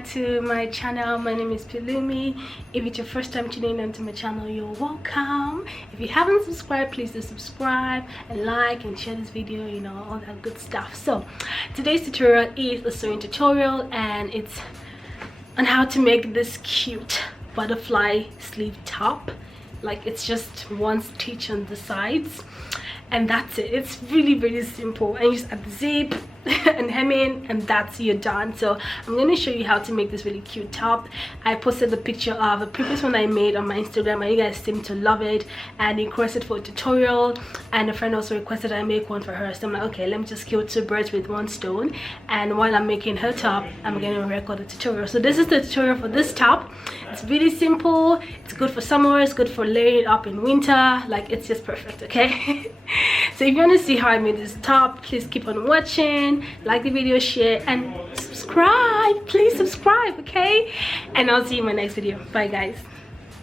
back to my channel. My name is Pilumi. If it's your first time tuning into my channel, you're welcome. If you haven't subscribed, please do subscribe and like and share this video, you know, all that good stuff. So today's tutorial is a sewing tutorial, and it's on how to make this cute butterfly sleeve top. Like, it's just one stitch on the sides and that's it. It's really simple, and you just add the zip and hemming and that's you're done. So I'm going to show you how to make this really cute top. I posted the picture of a previous one I made on my Instagram, and you guys seem to love it and requested for a tutorial, and a friend also requested I make one for her. So I'm like, okay, let me just kill two birds with one stone, and while I'm making her top, I'm going to record a tutorial. So this is the tutorial for this top. It's really simple. It's good for summer, it's good for layering it up in winter. Like, it's just perfect, okay? So if you want to see how I made this top, please keep on watching, like the video, share and subscribe. Please subscribe, okay? And I'll see you in my next video. Bye guys.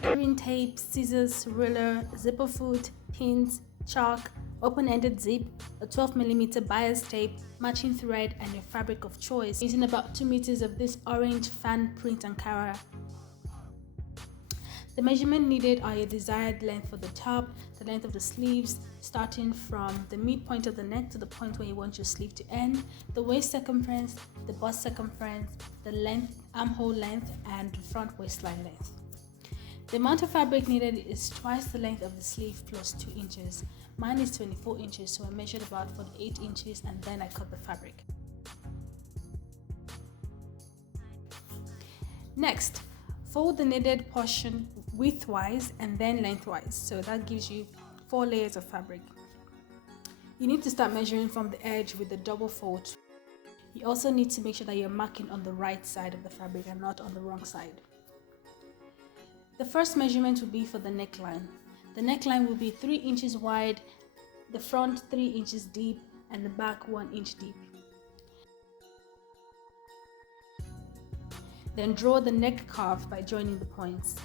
Measuring tape, scissors, ruler, zipper foot, pins, chalk, open-ended zip, a 12mm bias tape, matching thread and your fabric of choice, using about 2 meters of this orange fan print Ankara. The measurement needed are your desired length for the top, the length of the sleeves, starting from the midpoint of the neck to the point where you want your sleeve to end, the waist circumference, the bust circumference, the length, armhole length, and front waistline length. The amount of fabric needed is twice the length of the sleeve plus 2 inches. Mine is 24 inches, so I measured about 48 inches and then I cut the fabric. Next, fold the knitted portion widthwise and then lengthwise, so that gives you 4 layers of fabric. You need to start measuring from the edge with the double fold. You also need to make sure that you're marking on the right side of the fabric and not on the wrong side. The first measurement will be for the neckline. The neckline will be 3 inches wide, the front 3 inches deep, and the back 1 inch deep. Then draw the neck curve by joining the points.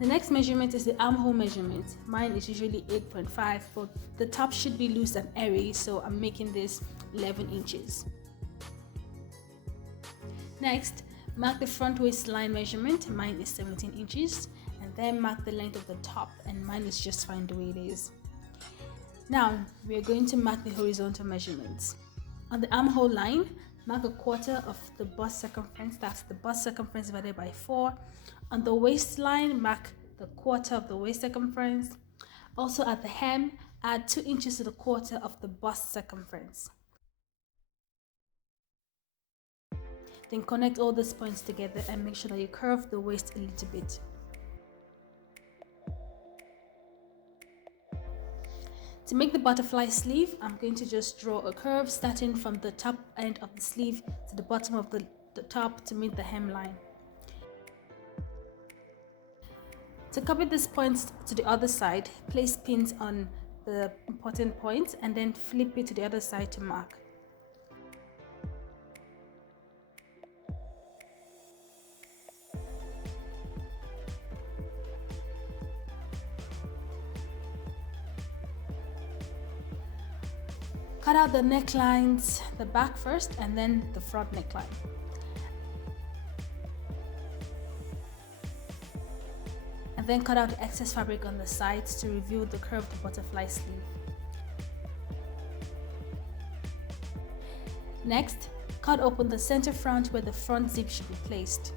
The next measurement is the armhole measurement. Mine is usually 8.5, but the top should be loose and airy, so I'm making this 11 inches. Next, mark the front waistline measurement. Mine is 17 inches, and then mark the length of the top, and mine is just fine the way it is. Now, we are going to mark the horizontal measurements. On the armhole line, mark a quarter of the bust circumference. That's the bust circumference divided by 4. On the waistline, mark the quarter of the waist circumference. Also at the hem, add 2 inches to the quarter of the bust circumference. Then connect all these points together and make sure that you curve the waist a little bit. To make the butterfly sleeve, I'm going to just draw a curve starting from the top end of the sleeve to the bottom of the top to meet the hemline. To copy these points to the other side, place pins on the important points and then flip it to the other side to mark. Cut out the necklines, the back first and then the front neckline. And then cut out the excess fabric on the sides to reveal the curved butterfly sleeve. Next, cut open the center front where the front zip should be placed.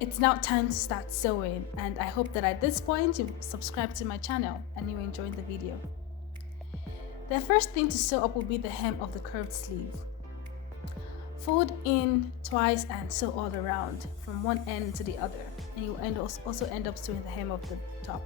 It's now time to start sewing, and I hope that at this point you've subscribed to my channel and you're enjoying the video. The first thing to sew up will be the hem of the curved sleeve. Fold in twice and sew all around from one end to the other, and you will also end up sewing the hem of the top.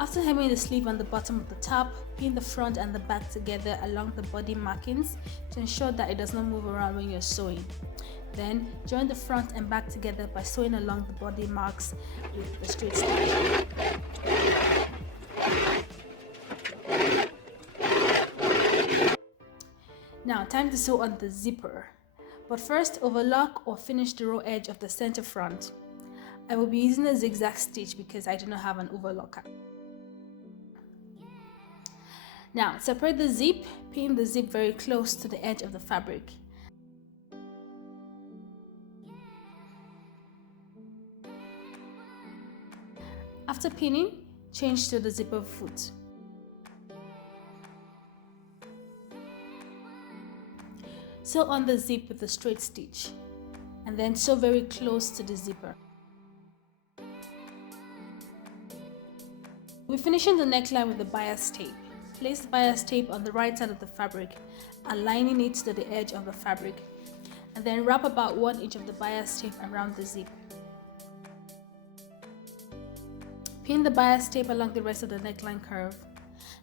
After hemming the sleeve on the bottom of the top, pin the front and the back together along the body markings to ensure that it does not move around when you're sewing. Then join the front and back together by sewing along the body marks with a straight stitch. Now time to sew on the zipper, but first overlock or finish the raw edge of the center front. I will be using a zigzag stitch because I do not have an overlocker. Now separate the zip, pin the zip very close to the edge of the fabric. After pinning, change to the zipper foot. Sew on the zip with a straight stitch and then sew very close to the zipper. We're finishing the neckline with the bias tape. Place the bias tape on the right side of the fabric, aligning it to the edge of the fabric, and then wrap about 1 inch of the bias tape around the zip. Pin the bias tape along the rest of the neckline curve,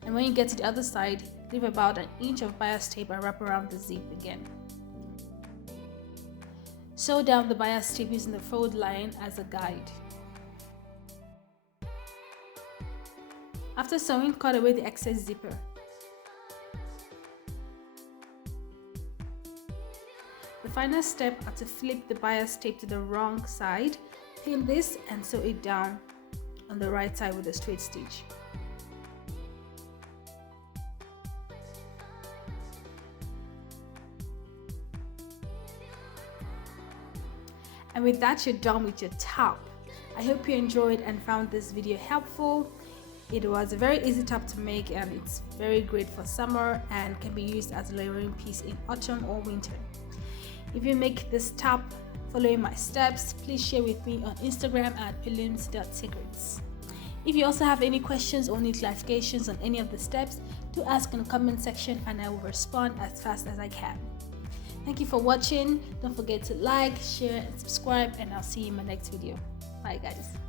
and when you get to the other side, leave about 1 inch of bias tape and wrap around the zip again. Sew down the bias tape using the fold line as a guide. After sewing, cut away the excess zipper. The final step are to flip the bias tape to the wrong side, pin this and sew it down on the right side with a straight stitch. And with that, you're done with your top. I hope you enjoyed and found this video helpful. It was a very easy top to make and it's very great for summer and can be used as a layering piece in autumn or winter. If you make this top following my steps, please share with me on Instagram at pilims.secrets. If you also have any questions or need clarifications on any of the steps, do ask in the comment section and I will respond as fast as I can. Thank you for watching. Don't forget to like, share and subscribe, and I'll see you in my next video. Bye guys.